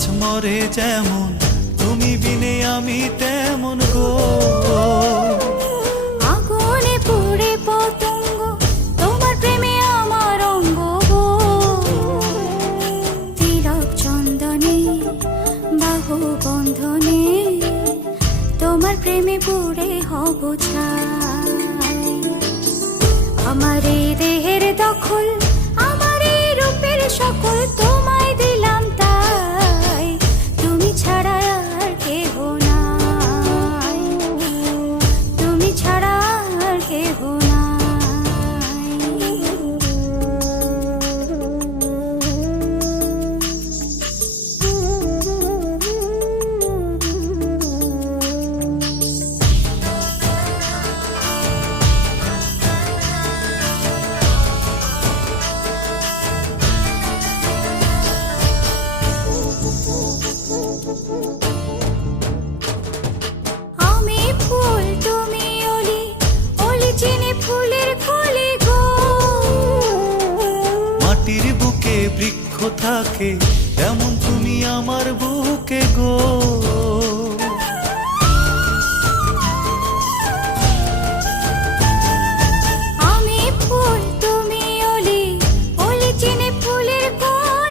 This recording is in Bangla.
গাছ মরে যেমন, তুমি বিনে আমি তেমন গো। আগুনে পুড়ে পতঙ্গ, তোমার প্রেমে আমার অঙ্গ গো। তিলক চন্দনে বাহু বন্ধনে, তোমার প্রেমে পুড়ে হব ছাই। আমার এই দেহের দখল, আমার এই রূপের সকল তোমায় দিলাম তাই, তুমি ছাড়া আর কেহ নাই, তুমি ছাড়া আর কেহ নাই। আমি ফুল তুমি অলি, অলি চিনি ফুলের কলি গো। মাটির বুকে বৃক্ষ থাকে, তেমন তুমি আমার বুকে গো।